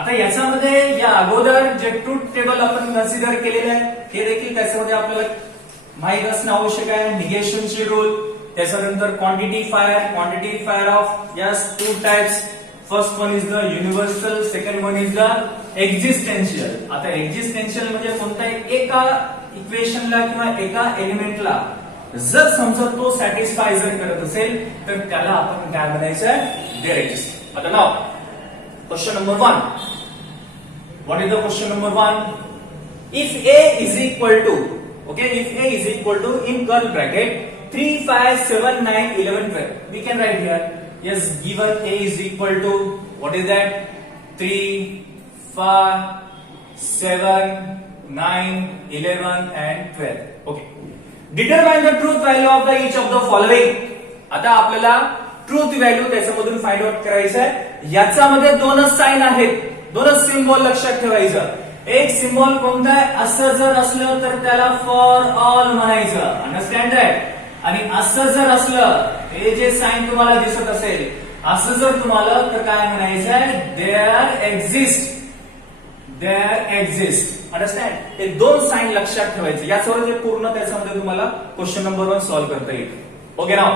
आता याच्यामध्ये या अगोदर जे ट्रूथ टेबल आपण कन्सिडर केलेले आहे हे देखील त्याच्यामध्ये आपल्याला माहित असणं आवश्यक आहे. निगेशनचे रूल, त्याच्यानंतर quantifier of yes two types. First one is the universal, second one is the existential. आता एक्झिस्टेन्शियल म्हणजे कोणत्याही एका इक्वेशनला किंवा एका एलिमेंटला जर समजा तो सॅटिस्फाय जर करत असेल तर त्याला आपण काय म्हणायचं, देअर एक्झिस्ट. आता now question number 1. What is the question number 1? If a is equal to, okay, if a is equal to in curl bracket 3, 5, 7, 9, 11, 12, we can write here, yes, given a is equal to, what is that, 3, 5, 7, 9, 11 and 12. Okay, determine the truth value of the each of the following. आता आपल्याला truth value त्याच्यामधून find out करायचं आहे. याच्यामध्ये दोनच sign आहेत, दोनच symbol लक्षात ठेवायचं. एक सिम्बॉल कोणता आहे, असं जर असलं तर त्याला फॉर ऑल म्हणायचं, अंडरस्टँड दॅट. आणि असं जर असलं, हे जे साइन तुम्हाला दिसत असेल असं जर तुम्हाला, तर काय म्हणायचं आहे, there exist, there exist. Understand. हे दोन साइन लक्षात ठेवायचे. याच्यावर जे पूर्ण त्याच्यामध्ये तुम्हाला क्वेश्चन नंबर 1 सॉल्व्ह करता येईल. ओके नाव.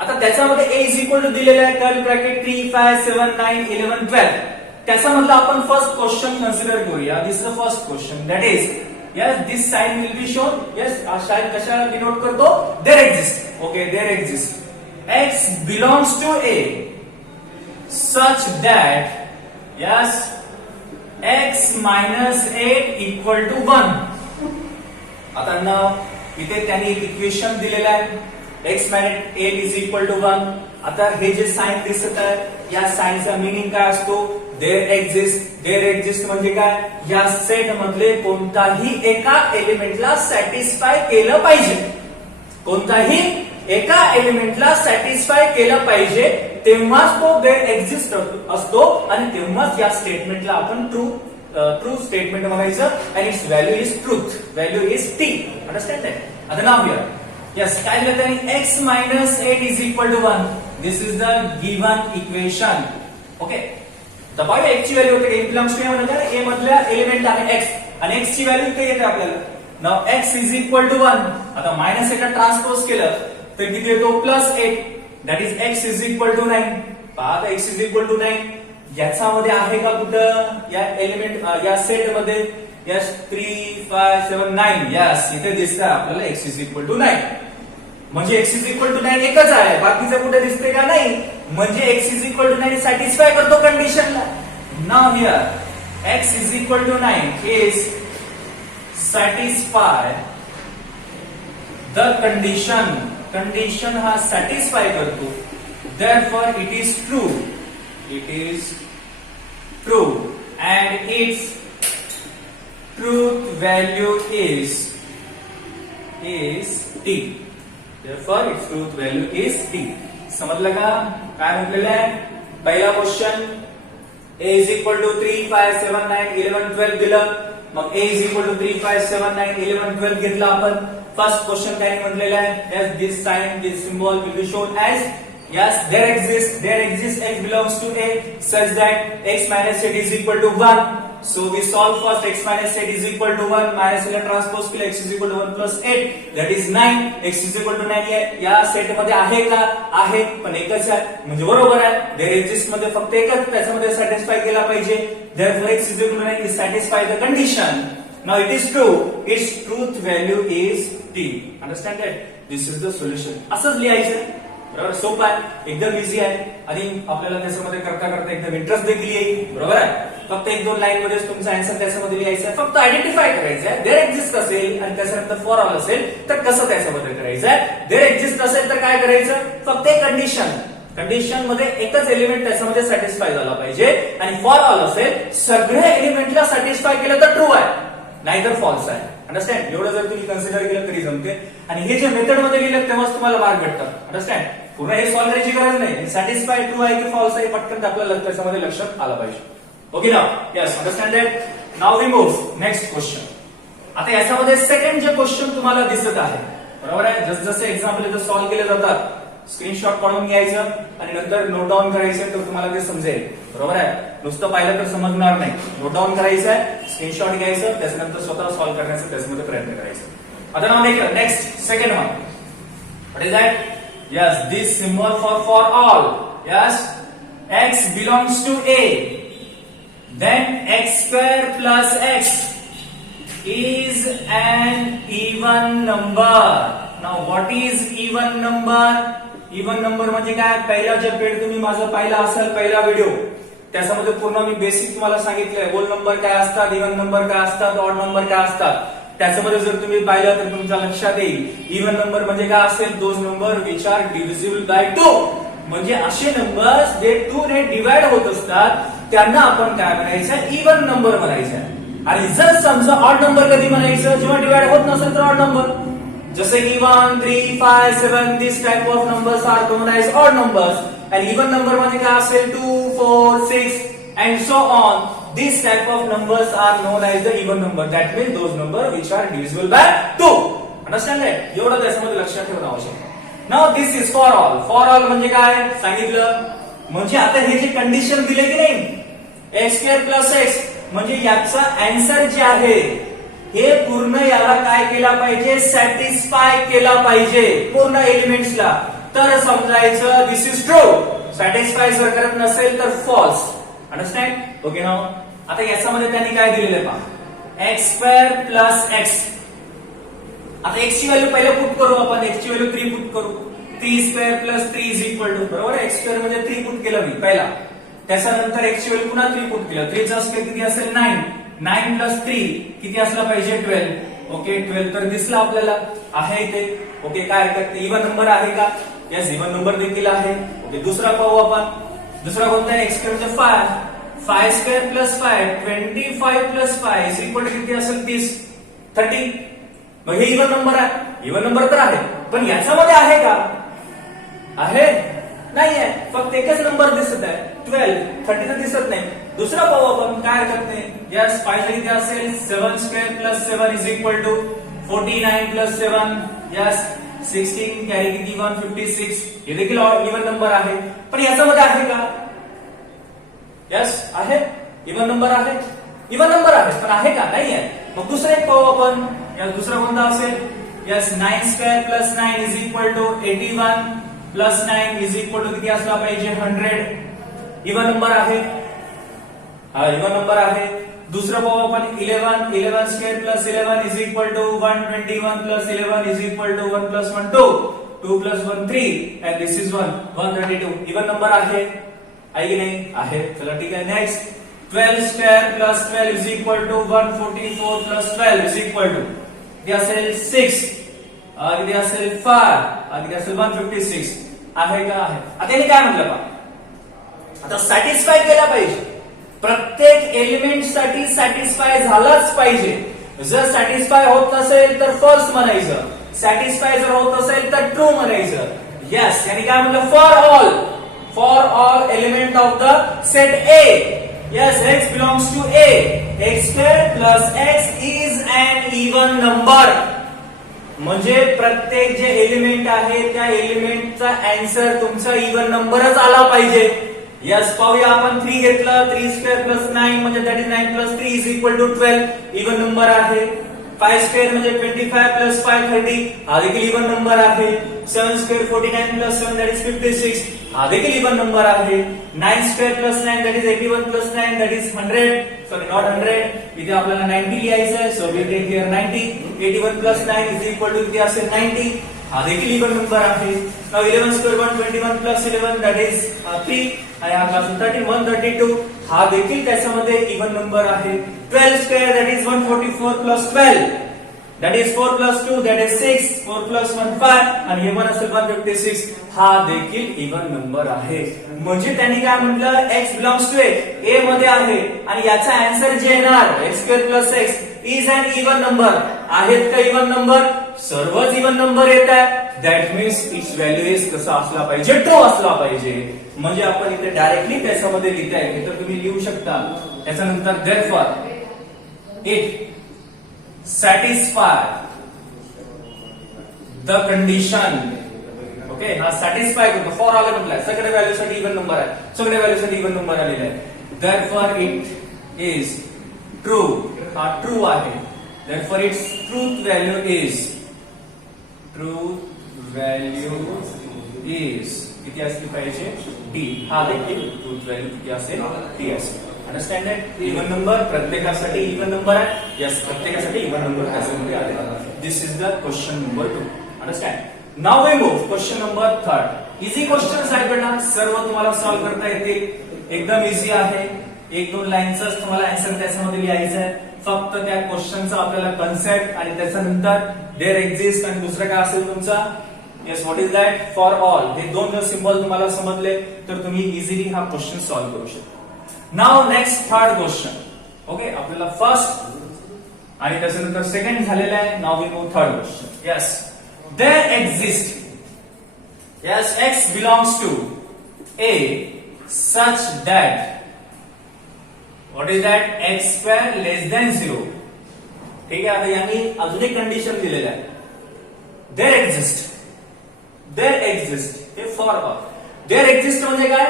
आता त्याच्यामध्ये a इज इक्वल टू दिलेला आहे कर्ल ब्रॅकेट 3, 5, 7, 9, 11, 12. त्याच्यामधला आपण फर्स्ट क्वेश्चन कन्सिडर करूया. This is the first question, that is yes this sign will be shown. Yes, हा साइन कशाला डिनोट करतो, there exist. Okay, there exist. x belongs to a such that yes x minus 8 equal to 1. आता ना इथे त्यांनी एक equation दिलेलं आहे, x minus 8 is equal to 1. आता हे जे साइन दिसत आहे, या साइनचा मीनिंग काय असतो, देअर एक्झिस्ट. देअर एक्झिस्ट म्हणजे काय, या सेट मधले कोणताही एका एलिमेंटला सॅटिस्फाय केलं पाहिजे. कोणताही एका एलिमेंटला सॅटिस्फाय केलं पाहिजे तेव्हाच तो देअर एक्झिस्ट असतो आणि तेव्हाच या स्टेटमेंटला आपण ट्रू स्टेटमेंट म्हणायचं. आणि it's value is truth, value is T. Understand that. आता नाव हिअर yes, काय दिलं त्यांनी, x minus 8 is equal to 1. This is the given equation. Okay, तर पाहूया x ची व्हॅल्यू होते, a belongs to a म्हणजे a मधल्या एलिमेंट आहे x आणि x ची व्हॅल्यू इथे येते आपल्याला. Now x is equal to 1. आता मायनस 8 ट्रान्सपोज केलं तर किती येतो, +8. That is x is equal to 9. पहा आता x is equal to 9 याच्यामध्ये आहे का कुठं, या एलिमेंट या सेट मध्ये, यस 3, 5, 7, 9. यस, इथे दिसतंय आपल्याला x is equal to 9. म्हणजे x is equal to 9 एकच आहे, बाकीचं कुठे दिसतंय का, नाही. म्हणजे x is equal to 9 satisfy करतो कंडिशनला. Now here x is equal to 9 is satisfy the condition. Condition हा सॅटिस्फाय करतो. therefore it is true, it is true and its truth value is t. therefore its truth value is t. समजलं का काय म्हटलेलं आहे. पहिला question a is equal to 3, 5, 7, 9, 11, 12 दिलं. मग a is equal to 3, 5, 7, 9, 11, 12 घेतला आपण. फर्स्ट क्वेश्चन काय म्हटलेलं आहे, yes this sign, this symbol will be shown as yes there exists x belongs to a such that x minus 8 is equal to 1. So we solve first, x minus 8 is equal to 1, minus 8 transpose केलं, x is equal to 1 plus 8, that is 9. x is equal to 9 या set मध्ये आहे का, आहे, पण एकच आहे म्हणजे बरोबर आहे. देअर एक्झिस्ट मध्ये फक्त एकच त्याच्यामध्ये सॅटिस्फाय केला पाहिजे. therefore x is equal to 9 is satisfy the condition. Now it is true, its truth value is t. Understand that? This is the solution. असंच लिहायचं, बरोबर. सोपं आहे, एकदम इझी आहे आणि आपल्याला त्याच्यामध्ये करता करता एकदम इंटरेस्ट देखील येईल, बरोबर आहे. फक्त 1-2 लाईन मध्ये तुमचा आन्सर त्याच्यामध्ये लिहायचा आहे. फक्त आयडेंटिफाय करायचं आहे. देअर एक्झिस्ट असेल आणि त्याच्यानंतर फॉर ऑल असेल तर कसं त्याच्यामध्ये करायचं आहे. देअर एक्झिस्ट असेल तर काय करायचं, फक्त एक कंडिशन मध्ये एकच एलिमेंट त्याच्यामध्ये सॅटिस्फाय झाला पाहिजे. आणि फॉर ऑल असेल सगळ्या एलिमेंटला सॅटिस्फाय केलं तर ट्रू आहे, नाहीतर फॉल्स आहे. अंडरस्टँड. एवढं जर तुम्ही कन्सिडर केलं तरी जमते. आणि हे जे मेथड मध्ये लिहिलं तेव्हाच तुम्हाला मार्क भेटतात. अंडरस्टँड. पूर्ण हे सॉल्व्ह करायची गरज नाही. सॅटिस्फाय ट्रू आहे की फॉल्स आहे पटकन आपल्याला त्याच्यामध्ये लक्षात आलं पाहिजे. ओके ना, yes, understand that. Now we move next question. आता याच्यामध्ये सेकंड जे क्वेश्चन तुम्हाला दिसत आहे, बरोबर आहे. जसं एक्झाम्पल इथं सॉल्व्ह केले जातात स्क्रीनशॉट काढून घ्यायचं आणि नंतर नोट डाऊन करायचं, तर तुम्हाला ते समजेल. बरोबर आहे. नुसतं पाहिलं तर समजणार नाही. नोट डाऊन करायचं आहे, स्क्रीनशॉट घ्यायचं, त्याच्यानंतर स्वतः सॉल्व्ह करण्याचा त्याच्यामध्ये प्रयत्न करायचा. आता नाव देखील next second one. What is that? Yes, this symbol for all. Yes, x belongs to A, then x square plus x is an even number. Now what is even number? Even number म्हणजे काय? पहिला जे paid तुम्ही माझा पाहिला असेल, पहिला video, त्याच्यामध्ये पूर्ण मी बेसिक तुम्हाला सांगितलंय. होल नंबर काय असतात, इव्हन नंबर काय असतात, ऑड नंबर काय असतात. त्याच्यामध्ये जर तुम्ही पाहिलं तर तुमच्या लक्षात येईल. इव्हन नंबर म्हणजे काय असेल? Those number which are divisible by 2. म्हणजे असे नंबर्स जे 2 ने डिवाइड होत असतात त्यांना आपण काय म्हणायचं? इव्हन नंबर म्हणायचं. आणि जर समजा ऑड नंबर कधी म्हणायचं? जेव्हा डिवाइड होत नसेल तर ऑड नंबर. जसे की 1, 3, 5, 7 this type of numbers are known as odd numbers. आणि इव्हन नंबर म्हणजे काय असेल? 2, 4, 6 and so on. These type of numbers are known as the even number. That means those number which are divisible by 2. Understand that? एवढं त्याच्यामध्ये लक्षात ठेवणं आवश्यक आहे. Now this is for all. For all म्हणजे काय सांगितलं? म्हणजे आता हे जे कंडिशन दिले की नाही, x square plus x, म्हणजे याचा आन्सर जे आहे हे पूर्ण याला काय केला पाहिजे? सॅटिस्फाय केला पाहिजे पूर्ण एलिमेंट्सला. तर समजायचं दिस इज ट्रू. सॅटिस्फाय जर करत नसेल तर फॉल्स. अंडरस्टँड? ओके. नाव आता याच्यामध्ये त्यांनी काय दिलेलं आहे पहा, एक्स स्क्वेअर प्लस एक्स. आता एक्स ची व्हॅल्यू पहिला पुट करू आपण. एक्स ची व्हॅल्यू 3 पुट करू. 3 square plus 3 is equal to, बरोबर. एक्स स्क्वेअर म्हणजे 3 पुट केलं मी पहिला. त्याच्यानंतर एक्स ची व्हॅल्यू पुन्हा 3 पुट केलं. 3 चा स्क्वेअर किती असेल? 9. 9 प्लस 3 किती असला पाहिजे? 12. ओके, 12 तर दिसला आपल्याला आहे इथे. ओके, काय हरकत नाही. इव्हन नंबर आहे का? यस, इव्हन नंबर देखील आहे. ओके, दुसरा पाहू आपण. दुसरा कोणता आहे? एक्स स्क्वेअर म्हणजे 5. 5 square plus 5, 25 plus 5 is equal to किती असेल? 30. 30. मग हे इव्हन नंबर आहे. इव्हन नंबर तर आहे, पण याच्यामध्ये आहे का? आहे? नाही आहे. फक्त एकच नंबर दिसत आहे 12. 30 तर दिसत नाही. दुसरा पाहू आपण. काय हरकत नाही. यस, 5 किती असेल? 7 square plus 7 is equal to 49 plus 7. Yes, 16 carry किती? 156. हे देखील इव्हन नंबर आहे, पण याच्यामध्ये आहे का? यस, आहे. इव्हन नंबर आहे. इव्हन नंबर आहे, पण आहे का? नाही आहे. मग दुसरा एक पाहू आपण. यस, दुसरा कोणता असेल? Yes, 9 square plus 9 is equal to 81 plus 9 is equal to किती असला पाहिजे? 100. इव्हन नंबर आहे. हा इव्हन नंबर आहे. दुसरं पाहू आपण. 11 square plus 11 is equal to 121 plus 11 is equal to 1 plus 1 2. 2 plus 1 3 and this is 1. 132. Even number आहे की नाही? आहे. चला ठीक आहे. Next, 12 square plus 12 is equal to 144 plus 12 is equal to किती असेल? 6. किती असेल? 5. किती असेल? 156. आहे का? आहे. आता याने काय म्हटलं पहा, आता सॅटिस्फाय केला पाहिजे. प्रत्येक एलिमेंट साठी सॅटिस्फाय झालाच पाहिजे. जर सॅटिस्फाय होत नसेल तर फॉल्स म्हणायचं. सॅटिस्फाय जर होत असेल तर ट्रू म्हणायचं. यस, याने काय म्हटलं? for all element of the set A. Yes, x belongs to A. X square plus x is an even number. म्हणजे प्रत्येक जे एलिमेंट आहे त्या एलिमेंटचा आन्सर तुमचा इव्हन नंबरच आला पाहिजे. यस, पाहूया आपण. 3 घेतलं. 3 स्क्वेअर प्लस 9 म्हणजे that is 9 plus 3 is equal to 12. Even number आहे. 5 स्क्वेअर म्हणजे 25 प्लस 5 30. हा देखील इव्हन नंबर आहे. 7 स्क्वेअर 49 प्लस 7 दॅट इज 56. हा देखील इव्हन नंबर आहे. 9 square plus 9 that is 81 plus 9 that is 100. Sorry, not 100. इथे आपल्याला 90 लिहायचं आहे. So we take here 90. 81 plus 9 is equal to किती असेल? 90. हा देखील इव्हन नंबर आहे. Now 11 square 121 plus 11 that is 3 आणि हा क्लास 30 132. हा देखील त्याच्यामध्ये इव्हन नंबर आहे. 12 square that is 144 plus 12 that is 4 plus 2 that is 6. 4 plus 1 5 आणि हे 1 असेल 156. हा देखील इव्हन नंबर आहे. म्हणजे त्यांनी काय म्हटलं? x बिलॉंग्स टू A मध्ये आहे आणि याचा आन्सर जे येणार x square plus x is an even number. आहेत का इव्हन नंबर? सर्वच इव्हन नंबर येत आहे. That means its value is कसा असला पाहिजे? ट्रू असला पाहिजे. म्हणजे आपण इथे डायरेक्टली त्याच्यामध्ये लिहिताय हे तर तुम्ही लिहू शकता. त्याच्यानंतर therefore it satisfy the condition. Okay, हा सॅटिस्फाय करतो. फॉर ऑल म्हटलंय, सगळ्या व्हॅल्यूसाठी इव्हन नंबर आहे, सगळ्या व्हॅल्यूसाठी इव्हन नंबर आलेला आहे. देअरफॉर इट इज ट्रू, हा ट्रू आहे. Therefore it's truth value is किती असली पाहिजे? डी. हा देखील ट्रूथ व्हॅल्यू किती असेल? डी असेल. Understand it? इव्हन नंबर प्रत्येकासाठी इव्हन नंबर आहे. यस, प्रत्येकासाठी इव्हन नंबर त्याच्यामध्ये आलेला. This is the question number 2. Understand? Now we move question number 3. Easy questions आहेत बेटा, सर्व तुम्हाला सॉल्व्ह करता येतील. एकदम इझी आहे. 1-2 लाईनचाच तुम्हाला आन्सर त्याच्यामध्ये लिहायचं आहे. फक्त त्या क्वेश्चनचा आपल्याला कन्सेप्ट आणि त्याच्यानंतर देअर एक्झिस्ट आणि दुसरं काय असेल तुमचा? Yes, what is that? For all. हे 2 जर सिम्बॉल तुम्हाला समजले तर तुम्ही इझिली हा क्वेश्चन सॉल्व्ह करू शकता. Now next third question. Okay, आपल्याला फर्स्ट आणि त्याच्यानंतर सेकंड झालेला आहे. Now we move third question. Yes, there exist, yes, x belongs to A such that, what is that? X square less than 0. ठीक आहे, आता यांनी अजून एक कंडिशन दिलेलं आहे. देअर एक्झिस्ट हे फॉर ऑल. देअर एक्झिस्ट म्हणजे काय?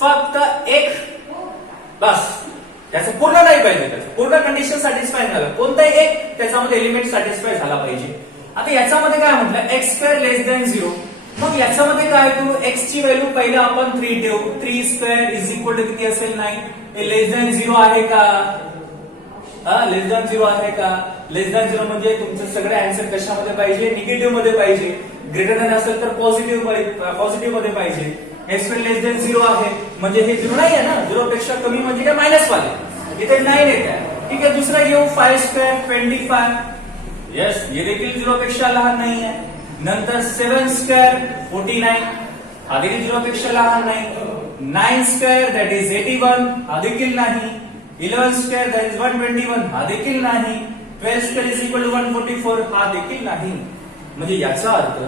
फक्त एक, बस, त्याचं पूर्ण नाही पाहिजे, त्याचं पूर्ण कंडिशन सॅटिस्फाय झालं, कोणताही एक त्याच्यामध्ये एलिमेंट सॅटिस्फाय झाला पाहिजे. आता याच्यामध्ये काय म्हटलं? X square less than 0. मग याच्यामध्ये काय करू? एक्स ची व्हॅल्यू पहिला आपण 3 ठेवू. 3 स्क्वेअर इज इक्वल टू किती असेल? 9. हे लेस दॅन 0 आहे का? लेस दॅन 0 आहे का? लेस दॅन 0 म्हणजे तुमचं सगळे आन्सर कशामध्ये पाहिजे? निगेटिव्ह मध्ये पाहिजे. ग्रेटर दॅन असेल तर पॉझिटिव्ह मध्ये पाहिजे. एक्स स्क्वेअर लेस दॅन 0 आहे म्हणजे हे 0 नाही आहे ना, 0 पेक्षा कमी म्हणजे काय? मायनस वाले. इथे 9 येत आहे. ठीक आहे, दुसरा घेऊ 5 स्क्वेअर 25. यस, हे देखील 0 पेक्षा लहान नाही आहे. नंतर 7 स्क्वेअर 49, हा देखील 0 पेक्षा लहान नाही. 9 स्क्वेअर दॅट इज 81, हा देखील नाही. 11 स्क्वेअर दॅट इज 121, हा देखील नाही. 12 स्क्वेअर इज इक्वल टू 144, हा देखील नाही. म्हणजे याचा अर्थ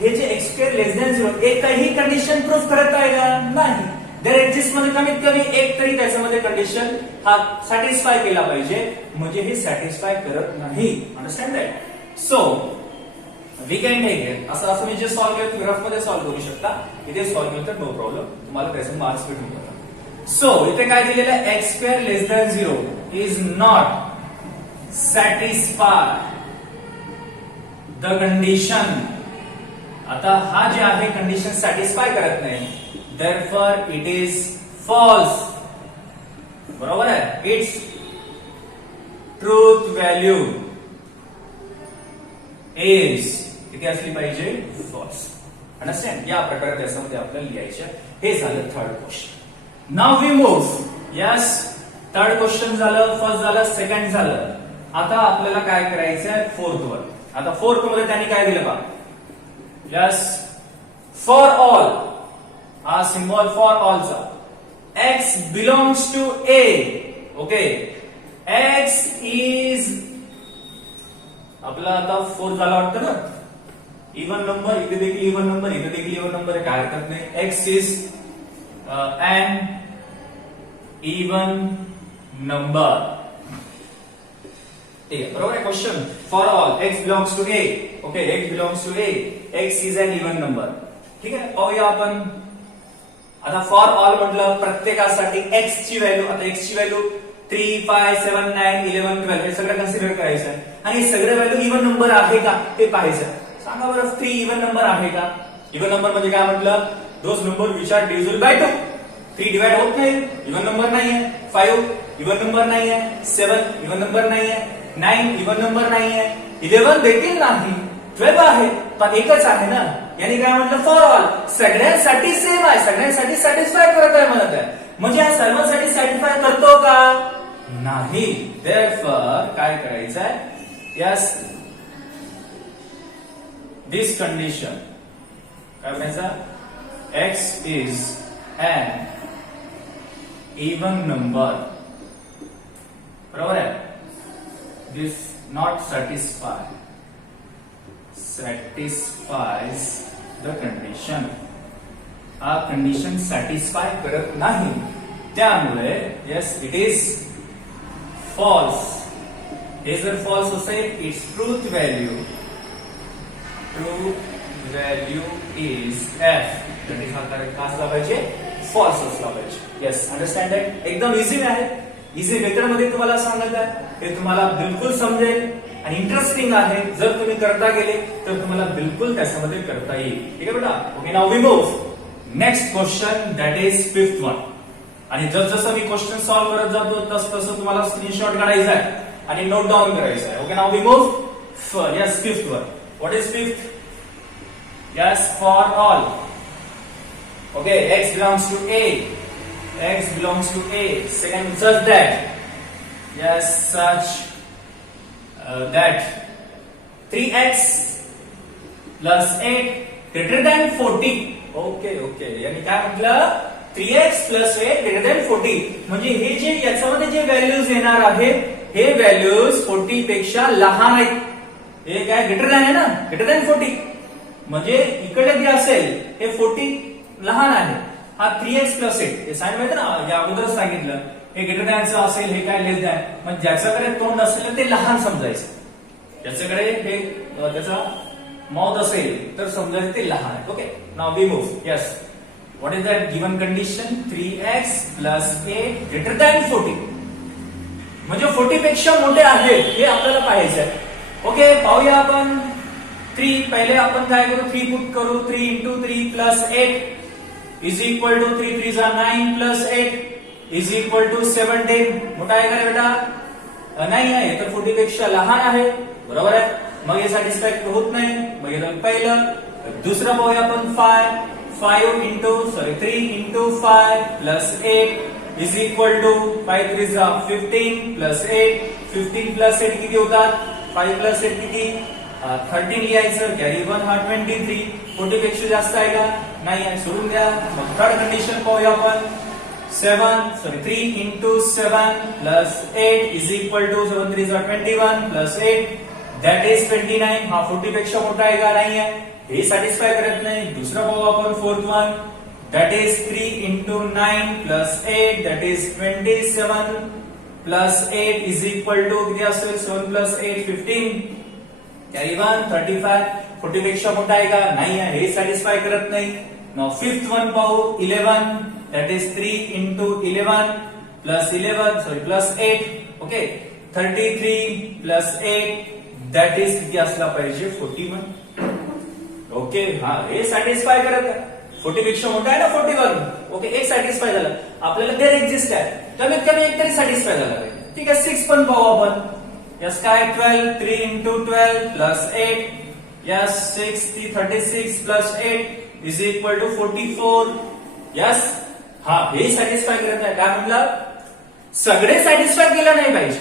हे जे एक्स स्क्वेअर लेस दॅन 0 एकही कंडिशन प्रूफ करत आहे का? नाही. देअर एक्झिस्ट मध्ये कमीत कमी एक तरी त्याच्यामध्ये कंडिशन हा सॅटिस्फाय केला पाहिजे, म्हणजे हे सॅटिस्फाय करत नाही. Understand that? So we can take it. असं मी जे सॉल्व्ह केलं तुम्ही रफ मध्ये सॉल्व्ह करू शकता. इथे सॉल्व्ह केलं तर नो प्रॉब्लेम, तुम्हाला त्याचे मार्क्स भेटून जातात. सो इथे काय दिलेलं आहे? X square less than 0 is not satisfy the condition. आता हा जे आहे कंडिशन सॅटिस्फाय करत नाही. Therefore it is false. बरोबर आहे? इट्स ट्रूथ व्हॅल्यू इज किती असली पाहिजे? फॉल्स. अंडरस्टँड? या प्रकारे त्याच्यामध्ये आपल्याला लिहायचं. हे झालं third question. Now we move. Yes, third question झालं, फर्स्ट झालं, सेकंड झालं. आता आपल्याला काय करायचं आहे? फोर्थ वर. आता फोर्थ मध्ये त्यांनी काय दिलं बा? Yes, for all. हा सिम्बॉल फॉर ऑलचा. X belongs to A. Okay, X is, आपला आता फोर्थ झाला वाटतं ना, इव्हन नंबर. इथे देखील इव्हन नंबर, इथे देखील इव्हन नंबर आहे, काय हरकत नाही. X is an even number. ठीक आहे, बरोबर आहे? Question for all x belongs to A. Okay, x belongs to A. X is an even number. ठीक आहे, पाहूया आपण. आता फॉर ऑल म्हटलं प्रत्येकासाठी एक्स ची व्हॅल्यू. आता एक्स ची व्हॅल्यू 3, 5, 7, 9, 11, 12 हे सगळं कन्सिडर करायचं आहे. आणि हे सगळे व्हॅल्यू इव्हन नंबर आहे का ते पाहायचं. सांगा बरं, 3 इव्हन नंबर आहे का? इव्हन नंबर म्हणजे काय म्हटलं? Those number which are divisible by 2. 3 divide होत नाही, इव्हन नंबर नाहीये. 5 इव्हन नंबर नाहीये. 7 इव्हन नंबर नाहीये. 9 इव्हन नंबर नाहीये. 11 देखील नाही. 12 आहे पण एकच आहे ना. यांनी काय म्हटलं? फॉर ऑल, सगळ्यांसाठी सेम आहे, सगळ्यांसाठी सॅटिस्फाय करत आहे म्हणत आहे. म्हणजे हा सर्वांसाठी सॅटिस्फाय करतो का? नाही. देअरफॉर काय करायचं आहे? यस, दिस कंडिशन काय म्हणायचं? X is an even number. बरोबर आहे? दिस नॉट satisfies the condition. हा कंडिशन सॅटिस्फाय करत नाही, त्यामुळे यस इट इज फॉल्स. हे जर फॉल्स असेल, it's truth value value is F, that is हा करेक्ट असला पाहिजे, फॉल्स असला पाहिजे. Yes, understand that. एकदम इझी आहे, इझी मेथड मध्ये तुम्हाला सांगत आहे, हे तुम्हाला बिलकुल समजेल आणि इंटरेस्टिंग आहे. जर तुम्ही करता गेले तर तुम्हाला बिलकुल त्याच्यामध्ये करता येईल. ठीक आहे बेटा. Okay, now we move next question, that is fifth one. आणि जसं मी क्वेश्चन सॉल्व्ह करत जातो तसं तुम्हाला स्क्रीनशॉट काढायचा आहे आणि नोट डाऊन करायचं आहे. Okay, now we move. Yes, fifth one. What is fifth? Yes, for all. Okay, x belongs to A. X belongs to A. Second, such that. Yes, such that 3x plus 8 greater than 40. Okay, okay. यानी काय म्हटलं? 3x plus 8 greater than 40. म्हणजे हे जे याच्यामध्ये जे values येणार आहे, हे व्हॅल्यूज 40 पेक्षा लहान आहेत. हे काय ग्रेटर दॅन आहे ना, ग्रेटर दॅन 40. म्हणजे इकडे जे असेल हे 40 लहान आहे. हा 3x प्लस 8 हे साइन माहिती ना, या अगोदर सांगितलं हे ग्रेटर दॅनचं असेल, हे काय लेस दॅन. म्हणजे ज्याच्याकडे तोंड असेल ते लहान समजायचं, ज्याच्याकडे हे त्याचा माउथ असेल तर समजायचं ते लहान आहे. Okay, now we move. Yes, what is that given condition? 3x plus 8 greater than 40. म्हणजे 40 पेक्षा मोठे आहेत हे आपल्याला पाहायचं आहे. ओके, पाहूया आपण. 3 पहिले आपण काय करू, 3 पुट करू. 3 into 3 plus 8 is equal to 3 3 जा 9 प्लस 8 इज इक्वल टू 17. मोठा आहे का रे बेटा? नाही आहे, तर 40 पेक्षा लहान आहे. बरोबर आहे. मग हे सॅटिस्फाय होत नाही. मग हे पहिलं. दुसरं पाहूया आपण. 3 into 5 plus 8 is equal to 5 3 जा 15 प्लस 8. 15 प्लस 8 किती होतात? 5 प्लस 8 किती? 13 लिहायचं. कॅरी 1 हा 23. 40 पेक्षा जास्त आहे का? नाही आहे, सोडून द्या. मग थर्ड कंडिशन पाहूया आपण. 3 into 7 plus 8 is equal to 7 3 जा 21 प्लस 8 दॅट इज 29. हा 40 पेक्षा मोठा आहे का? नाही आहे, हे सॅटिस्फाय करत नाही. दुसरं पाहू आपण, fourth one. That is 3 into 9 plus 8 that is 27 plus 8 is equal to किती असेल? 7 प्लस 8 15. कॅरी 1 35. 40 पेक्षा मोठा आहे का? नाही आहे, हे सॅटिस्फाय करत नाही. नाउ फिफ्थ वन पाहू. 11 that is 3 into 11 plus 8. Okay, 33 plus 8 that is किती असला पाहिजे? 41. ओके, हा हे सॅटिस्फाय करत आहे. 40 पेक्षा मोठा आहे ना 41. ओके, एक सॅटिस्फाय झालं. आपल्याला देर एक्झिस्ट आहे, कमीत कमी एक तरी सॅटिस्फाय झाला पाहिजे. ठीक आहे, 6 पण पाहू आपण. यस, काय 12 3 into 12 plus 8. Yes, 36 plus 8 is equal to 44. Yes, हा हे सॅटिस्फाय करत आहे. काय म्हटलं? सगळे सॅटिस्फाय केलं नाही पाहिजे.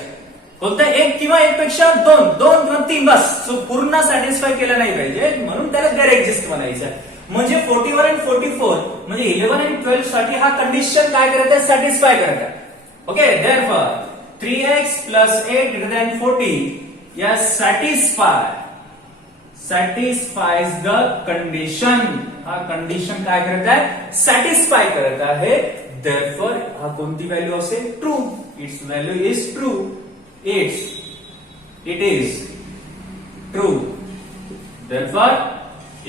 कोणतं एक किंवा एक पेक्षा दोन किंवा 3 बस. सो पूर्ण सॅटिस्फाय केलं नाही पाहिजे, म्हणून त्याला देर एक्झिस्ट म्हणायचं. म्हणजे 41 आणि 44 म्हणजे 11 आणि 12 साठी हा कंडिशन काय करत आहे? सॅटिस्फाय करत आहे. Okay, therefore 3x plus 8 greater than 40 yes satisfies the condition. हा कंडिशन काय करत आहे? सॅटिस्फाय करत आहे. देअरफॉर हा कोणती व्हॅल्यू असेल? True. It's value is true. It is true. Therefore,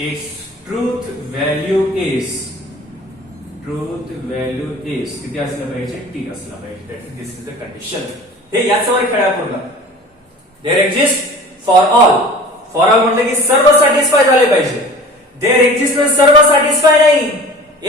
its truth value is किती असलं पाहिजे? T असला पाहिजे. This is the condition. हे याच्यावर खेळा पूर्ण. There exists for all. For all म्हणजे की सर्व सॅटिस्फाय झाले पाहिजे. There exists म्हणजे सर्व सॅटिस्फाय नाही.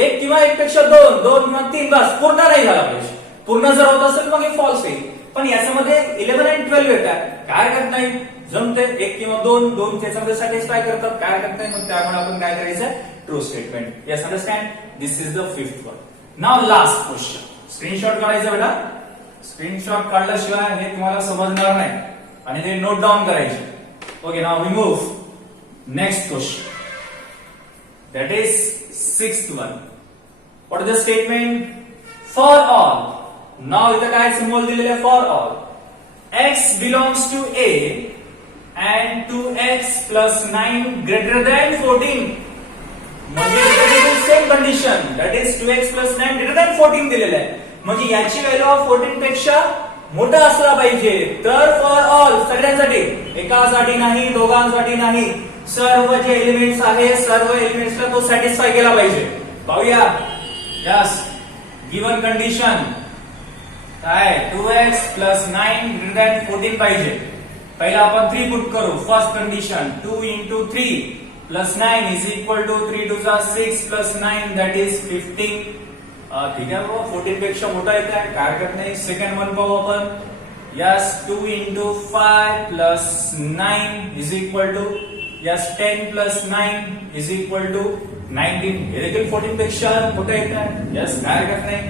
एक किंवा एक पेक्षा दोन किंवा 3 बस. पूर्ण नाही झाला पाहिजे. पूर्ण जर होत असेल मग हे फॉल्स येईल. पण याच्यामध्ये 11 आणि 12 येतात, काय करत नाही? जमते. एक किंवा दोन त्याच्यामध्ये सॅटिस्फाय करतात, काय करत नाही? मग त्यामुळे आपण काय करायचं? True statement. Yes, understand. This is the fifth one. Now last question. Screenshot काढायचा बेटा. स्क्रीनशॉट काढल्याशिवाय हे तुम्हाला समजणार नाही आणि ते नोट डाऊन करायचे. Okay, now we move next question. That is sixth one. What is the statement? For all. नाव इथं काय सिम्बॉल दिलेलं आहे? For all. x belongs to A and 2x plus 9 greater than 14. म्हणजे same condition, that is 2x plus 9 greater than 14 दिलेलं आहे. म्हणजे याची व्हॅल्यू ऑफ 14 पेक्षा मोठा असला पाहिजे. तर फॉर ऑल, सगळ्यांसाठी, एकासाठी नाही, दोघांसाठी नाही, सर्व जे एलिमेंट्स आहे सर्व एलिमेंट्सला तो सॅटिस्फाय केला पाहिजे. पाहूया. यस, गिवन कंडिशन काय 2x + 9 > 14 पाहिजे. पहिला आपण 3 पुट करू. First condition 2 × 3 + 9 = 3 × 6 + 9 that is 15. ठीक आहे बाबा, 14 पेक्षा मोठा येत आहे, काय हरकत नाही. सेकंड वन पाहू आपण. Yes, 2 × 5 + 9 yes 10 + 9 19. हे देखील 14 पेक्षा मोठा येत आहे. यस, काय हरकत नाही.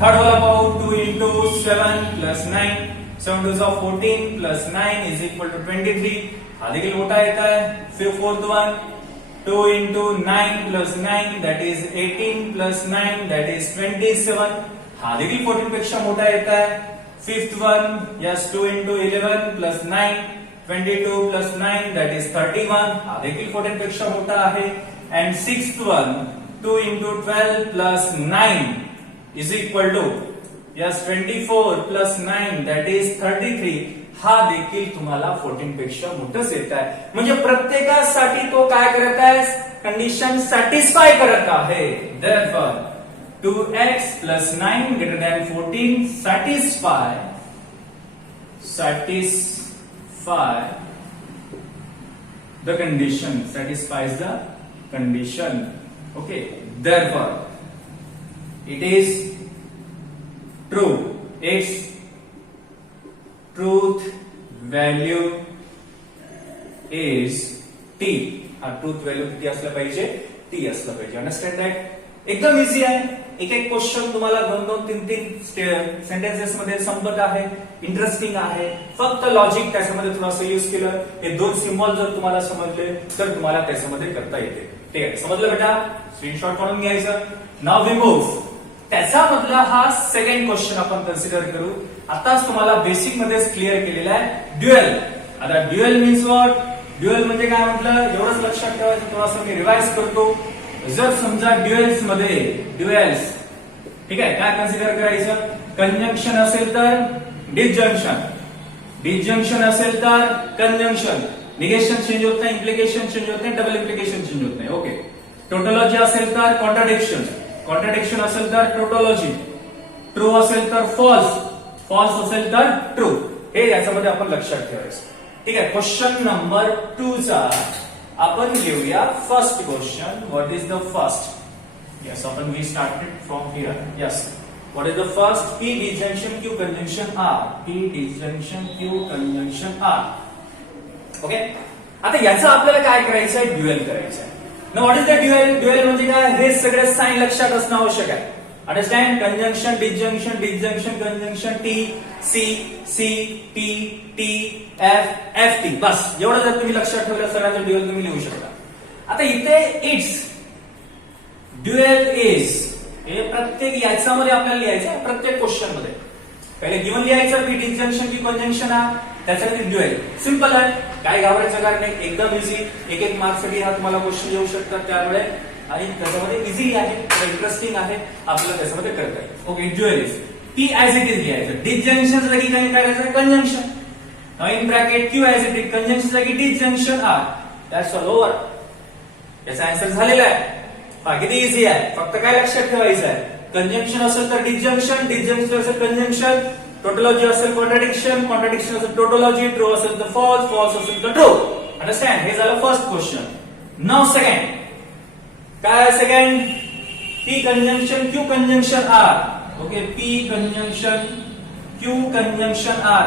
थर्ड वाला पाहू. 2 × 7 + 9 7 2 14 + 9 23. हा देखील मोठा येत आहे. Fourth one 2 × 9 + 9 that is 18 + 9 that is 27. हा देखील 14 पेक्षा मोठा येत आहे. Fifth one yes 2 × 11 + 9 22 + 9 that is 31. हा देखील 14 पेक्षा मोठा आहे. And sixth one 2 × 12 + 9 yes 24 + 9 that is 33. हा देखील तुम्हाला 14 पेक्षा मोठंच येत आहे. म्हणजे प्रत्येकासाठी तो काय करत आहे, कंडिशन सॅटिस्फाय करत आहे. Therefore 2x + 9 > 14 satisfy the condition, satisfies the condition. Okay, therefore it is true. Its truth value is t. हा ट्रूथ व्हॅल्यू किती असलं पाहिजे, t असलं पाहिजे. Understand that. एकदम इझी आहे. एक एक क्वेश्चन तुम्हाला 2-2, 3-3 सेंटेन्सेस मध्ये संपत आहे. इंटरेस्टिंग आहे. फक्त लॉजिक त्याच्यामध्ये थोडंसं युज केलं. हे 2 सिम्बॉल जर तुम्हाला समजले तर तुम्हाला त्याच्यामध्ये करता येते. ठीक आहे, समजलं बेटा? स्क्रीनशॉट काढून घ्यायचं. नाव वी मूव्ह. त्याच्यामधला हा सेकंड क्वेश्चन आपण कन्सिडर करू. आताच तुम्हाला बेसिक मध्येच क्लिअर केलेला आहे. ड्युएल. आता ड्युएल मीन्स व्हॉट? ड्युएल म्हणजे काय म्हटलं एवढंच लक्षात ठेवायचं. थोडंसं मी रिवाइज करतो. जर समजा ड्युएल्स मध्ये ठीक आहे, काय कन्सिडर करायचं? कंजंक्शन असेल तर डिसजंक्शन, डिसजंक्शन असेल तर कंजंक्शन. निगेशन चेंज होत नाही, इम्प्लिकेशन चेंज होत नाही, डबल इम्प्लिकेशन चेंज होत नाही. ओके. टोटोलॉजी असेल तर कॉन्ट्राडिक्शन, कॉन्ट्राडिक्शन असेल तर टोटोलॉजी. ट्रू असेल तर फॉल्स, फॉल्स असेल तर ट्रू. हे याच्यामध्ये आपण लक्षात ठेवायचं. ठीक आहे. क्वेश्चन नंबर 2 चा आपण घेऊया first question. What is the first? Yes, आपण we started from here. Yes, what is the first? P disjunction Q conjunction R. P disjunction Q conjunction R. Okay. आता याचं आपल्याला काय करायचं आहे? ड्युएल करायचं आहे. ना what is the dual? Dual म्हणजे काय? हे सगळे साइन लक्षात असणं आवश्यक आहे. Understand? Conjunction, disjunction, disjunction, conjunction, T, C, C, T, T, F, FT. बस एवढं जर तुम्ही लक्षात ठेवलं सगळ्याचं ड्युएल तुम्ही लिहू शकता. आता इथे इट्स ड्युएल इज हे प्रत्येक याच्यामध्ये आपल्याला लिहायचं. प्रत्येक क्वेश्चन मध्ये पहिले गिवन लिहायचं P डिसजंक्शन की कंजंक्शन हा त्याच्यामध्ये ड्युएल. सिंपल आहे, काय घाबरायचं कारण नाही. एकदम इझी. एक एक मार्क्स साठी हा तुम्हाला क्वेश्चन येऊ शकतात. त्यामुळे आणि त्याच्यामध्ये इझी आहे, इंटरेस्टिंग आहे, आपल्याला त्याच्यामध्ये करता येईल. Okay. Dual is P as it is लिहायचं. डिसजंक्शन जागी काय करायचं? Conjunction. In bracket Q as it is. Conjunction जागी disjunction R. That's all over. याचा आन्सर झालेला आहे. हा किती इझी आहे. फक्त काय लक्षात ठेवायचं आहे? कंजंक्शन असेल तर डिसजंक्शन, डिसजंक्शन असेल कंजंक्शन, टोटोलॉजी असेल कॉन्ट्राडिक्शन, कॉन्ट्राडिक्शन असेल टोटोलॉजी, ट्रू असेल तर फॉल्स, फॉल्स असेल तर ट्रू. अंडरस्टँड? हे झालं फर्स्ट क्वेश्चन. Now second. काय second? P conjunction Q conjunction R. Okay. P conjunction Q conjunction R.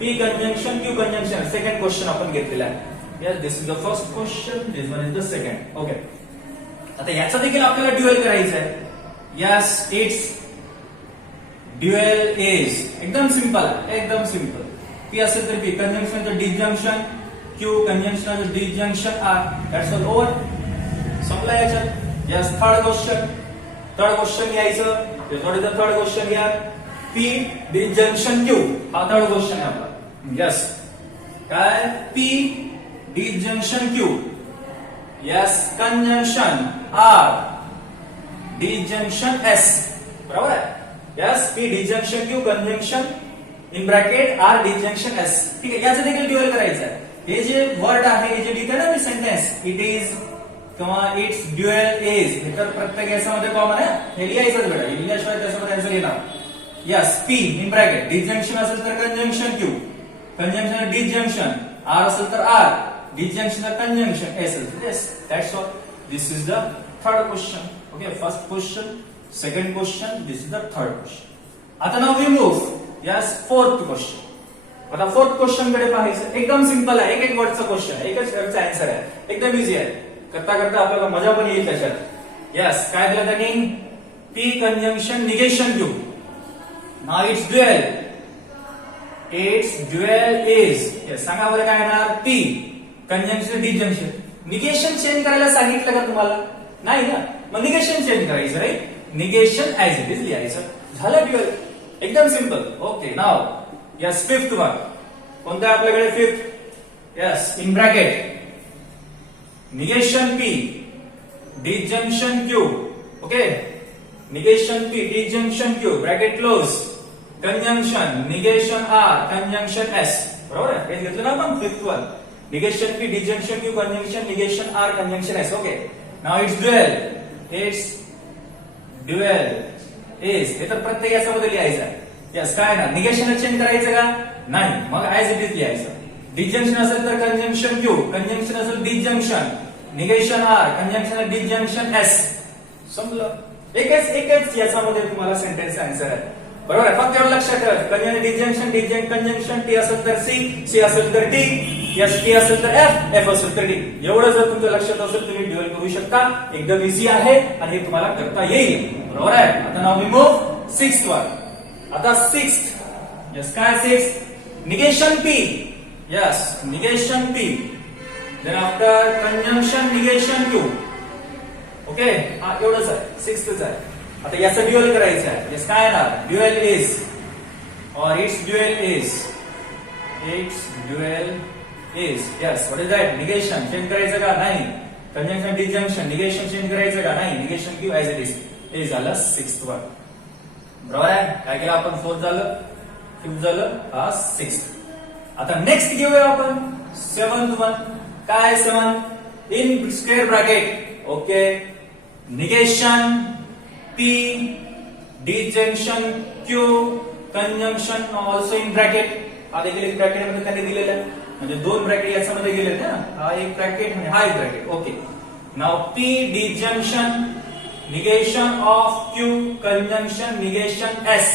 P conjunction Q conjunction. Second question आपण घेतलेला आहे. Yes, this is the first question. This one is the second. Okay. आता याचा देखील आपल्याला dual करायचं आहे. Yes, its dual is एकदम सिंपल आहे, एकदम सिंपल. P असेल तर P कंजंक्शन तर डिसजंक्शन, Q कंजंक्शन तर disjunction R. That's all over. संपला याच्यात. Yes, third question. Third question घ्यायचं. What is the third question here? P disjunction Q. हा थर्ड क्वेश्चन आहे आपला. यस, काय? P disjunction Q. Yes, conjunction R. Disjunction S. बरोबर आहे? Yes, P disjunction Q conjunction in bracket R disjunction S. ठीक आहे. याचं देखील ड्युएल करायचं आहे. हे जे वर्ड आहे, हे जे लिहिते ना मी सेंटेन्स, इट इज किंवा इट्स ड्युएल इज, हे तर प्रत्येक याच्यामध्ये कॉमन आहे, हे लिहायचंच बेटा, हे लिहिल्याशिवाय त्याच्यामध्ये आन्सर येणार. Yes, P in bracket, disjunction असेल तर conjunction Q, conjunction disjunction, R असेल तर आर, डिसजंक्शन कंजंक्शन एस असेल तर S. That's all. This is the third question. Okay, first question, second question, this is the third question. आता now we move. Yes, fourth question. आता fourth question कडे पाहायचं. एकदम simple आहे, एक एक वर्डचा क्वेश्चन आहे, एकच वर्डचा आन्सर आहे, एकदम इझी आहे. करता करता आपल्याला मजा पण येईल त्याच्यात. यस, काय दिलं त्यांनी? P conjunction negation q. Now it's dual. Its dual is. Yes, सांगा बरं काय येणार? P conjunction disjunction. Negation change करायला सांगितलं का तुम्हाला? नाही ना, मग निगेशन चेंज करायचं, right? Negation as it is लिहायचं. झालं ड्युएल, एकदम simple. Okay, now yes, fifth one. कोणतं आहे आपल्याकडे fifth? Yes, in bracket, negation P disjunction q. Okay, negation P disjunction q, bracket close, conjunction negation r conjunction s. बरोबर आहे, हे घेतलं ना आपण fifth one. Negation P disjunction Q conjunction negation r conjunction s. Okay, now its dual. Its dual is, हे तर प्रत्येक याच्यामध्ये लिहायचं आहे. यस, काय ना, निगेशन चेंज करायचं का? नाही, मग ऍज इट इज लिहायचं. डिसजंक्शन असेल तर कंजंक्शन क्यू, कंजंक्शन असेल disjunction, negation r, conjunction disjunction s. समजलं? एकच याच्यामध्ये तुम्हाला सेंटेन्स आन्सर आहे. बरोबर आहे, फक्त एवढं लक्षात ठेवा. Conjunction disjunction, disjunction conjunction, T असेल तर सी, सी असेल तर टी, एस टी असेल तर एफ, एफ असेल तर डी. एवढं जर तुमच्या लक्षात असेल तुम्ही ड्युएल करू शकता. एकदम इझी आहे आणि हे तुम्हाला करता येईल. बरोबर आहे. आता now we move sixth one. आता सिक्स्थ. यस, काय sixth? Negation p. Yes, negation p. Then after conjunction negation q. Okay, हा एवढंच आहे, सिक्स्थच आहे. आता याचं ड्युएल करायचं आहे. यस, काय येणार? ड्युएल इज और it's dual is. It's dual is. Yes, what is that? Negation change करायचं का? नाही. कंजंक्शन डिसजंक्शन निगेशन चेंज करायचं का? नाही. Negation Q as it is. हे झालं सिक्स्थ वन. बरोबर आहे. काय केलं आपण? फोर्थ झालं, फिफ्थ झालं, हा सिक्स्थ. आता नेक्स्ट घेऊया आपण सेवन्थ वन. काय seven? In square bracket. Okay, negation P disjunction Q conjunction also in bracket. हा देखील एक ब्रॅकेट मध्ये त्यांनी दिलेला आहे, म्हणजे दोन ब्रॅकेट याच्यामध्ये गेले ना, हा एक ब्रॅकेट आणि हा एक bracket. Okay, now P disjunction negation of Q conjunction negation S.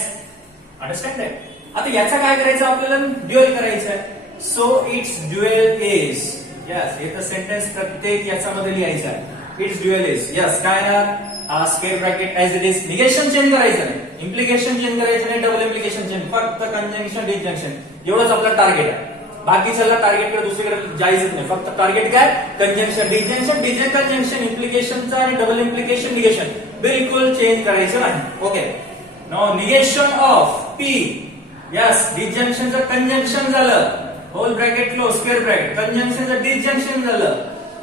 Understand आहे? आता याचा काय करायचं? आपल्याला ड्युएल करायचं आहे. So it's dual is. Yes, हे तर सेंटेन्स प्रत्येक याच्यामध्ये लिहायचं आहे. It's dual is. यस, काय ना, square bracket as it is. Negation change करायचं नाही, इम्प्लिकेशन चेंज करायचं नाही, डबल इम्प्लिकेशन चेंज, फक्त कंजंक्शन डिसजंक्शन एवढंच आपलं टार्गेट आहे. बाकीच्याला टार्गेट किंवा दुसरीकडे जायचंच नाही. फक्त टार्गेट काय? कंजंक्शन डिसजंक्शन, डिसजंक्शन कंजंक्शन, इम्प्लिकेशनचा आणि डबल इम्प्लिकेशन निगेशन बिलकुल चेंज करायचं नाही. Okay, now negation of P. Yes, डिसजंक्शनचं कंजंक्शन झालं, whole bracket close, square bracket. कंजंक्शनचं डिसजंक्शन झालं,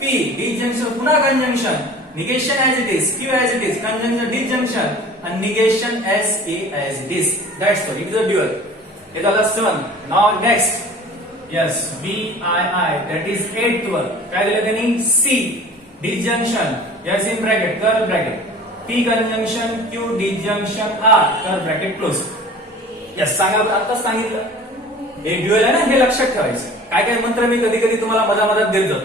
पी डिसजंक्शन पुन्हा conjunction, negation as it is, Q as it is, conjunction disjunction आणि negation S A as it is. That's all. It is a dual. हे झालं 7. Now next. Yes, VII, that is 8th one. काय दिलं त्यांनी? C disjunction, yes in bracket, curl bracket, p conjunction q disjunction r, curl bracket close. Yes, सांगा, आताच सांगितलं हे dual आहे ना, हे लक्षात ठेवायचं. काय काय मंत्र मी कधी कधी तुम्हाला मधात देतो,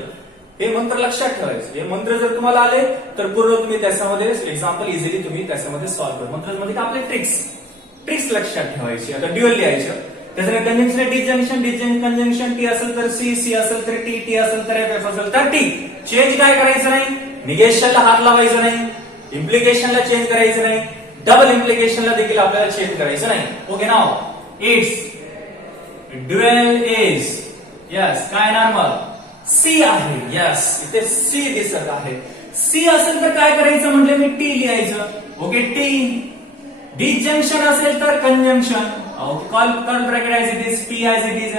हे मंत्र लक्षात ठेवायचे. हे मंत्र जर तुम्हाला आले तर पूर्ण तुम्ही त्याच्यामध्ये एक्झाम्पल इझिली तुम्ही त्याच्यामध्ये सॉल्व्ह करा. मंत्रांमध्ये आपले ट्रिक्स लक्षात ठेवायची. आता ड्युएल लिहायचं. त्याच्याने conjunction disjunction, disjunction conjunction, T असेल तर सी, सी असेल तर टी, टी असेल तर एफ, एफ असेल तर टी. चेंज काय करायचं नाही? निगेशनला हात लावायचं नाही, इम्प्लिकेशनला चेंज करायचं नाही, डबल इम्प्लिकेशनला देखील आपल्याला चेंज करायचं नाही. Okay, now it's dual is. Yes, काय नॉर्मल सी आहे. यस, इथे सी दिसत आहे. सी असेल तर काय करायचं म्हटलं मी? टी लिहायचं. Okay, t. डिसजंक्शन असेल तर conjunction, curl bracket as it is, p as it is.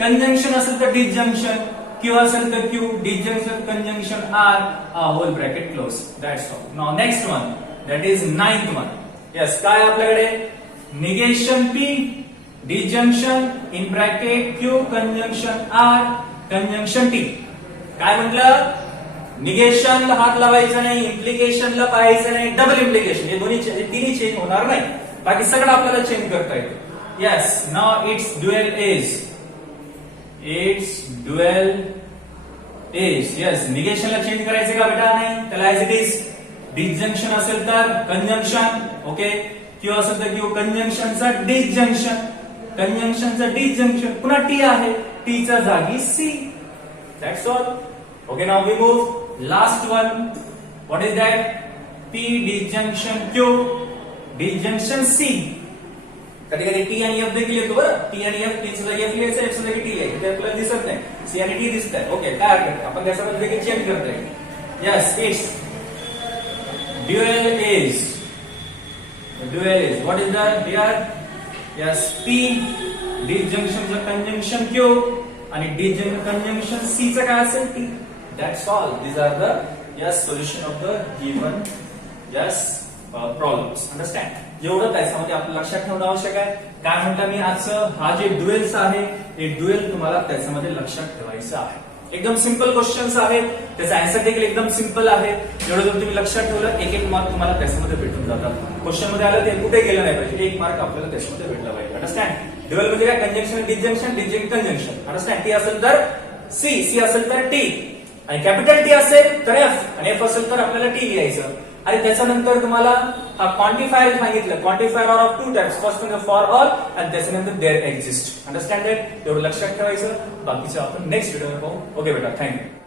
Conjunction असेल तर डिसजंक्शन, क्यू असेल तर q, disjunction conjunction r, whole bracket close. That's all. Now next one, that is 9th one. Yes, काय आपल्याकडे? Negation P disjunction in bracket q conjunction r conjunction t. काय म्हटलं? निगेशनला हात लावायचा नाही, इम्प्लिकेशनला पाहायचं नाही, डबल इम्प्लिकेशन हे तिन्ही चेंज होणार नाही. बाकी सगळं आपल्याला चेंज करता येतं. Yes, now it's dual is. It's dual is. Yes, निगेशनला चेंज करायचं का बेटा? नाही, त्याला ऍज इट इज. डिसजंक्शन असेल तर कंजंक्शन, ओके. किंवा असेल तर किंवा कंजंक्शनचा डिसजंक्शन, कंजंक्शनचा डिसजंक्शन. पुन्हा टी आहे, टीच्या जागी c. That's all. Okay, now we move. Last one. What is that? P disjunction Q. Disjunction C. कधी कधी T आणि F देखील येतो बरं. T आणि F, T चं जागी F लिहायचं, F चं जागी T लिहायचं. ते आपल्याला दिसत नाही. C आणि T दिसत आहे. ओके, काय हरकत नाही. आपण त्याच्यामध्ये देखील चेंज करता येईल. Yes, it's dual is. Dual is. What is that here? Yes, P. Disjunction चं conjunction Q. आणि disjunction conjunction C चं काय असेल? T. That's all. These are the solution of the given problems. Understand? एवढं त्याच्यामध्ये आपलं लक्षात ठेवणं आवश्यक आहे. काय म्हटलं मी आजचं हा जे ड्युएल्स आहे हे ड्युएल तुम्हाला त्याच्यामध्ये लक्षात ठेवायचं आहे. एकदम सिंपल क्वेश्चन्स आहेत, त्याचा आन्सर देखील एकदम सिंपल आहे. एवढं जर तुम्ही लक्षात ठेवलं एक एक मार्क तुम्हाला त्याच्यामध्ये भेटून जातात. क्वेश्चन मध्ये आलं ते कुठे गेलं नाही पाहिजे, एक मार्क आपल्याला त्याच्यामध्ये भेटला पाहिजे. अंडरस्टँड? ड्युएल म्हणजे काय? Conjunction, disjunction, disjunction, conjunction. Understand? T असेल तर सी, सी असेल तर टी, आणि कॅपिटल टी असेल तर एफ, आणि एफ असेल तर आपल्याला टी लिहायचं. आणि त्याच्यानंतर तुम्हाला हा क्वांटिफायर सांगितलं. Quantifier are of 2 types. First म्हणजे फॉर ऑल, आणि त्याच्यानंतर देअर एक्झिस्ट. अंडरस्टँड? एवढं लक्षात ठेवायचं. बाकीचं आपण नेक्स्ट व्हिडिओ पाहू. ओके बेटा, थँक्यू.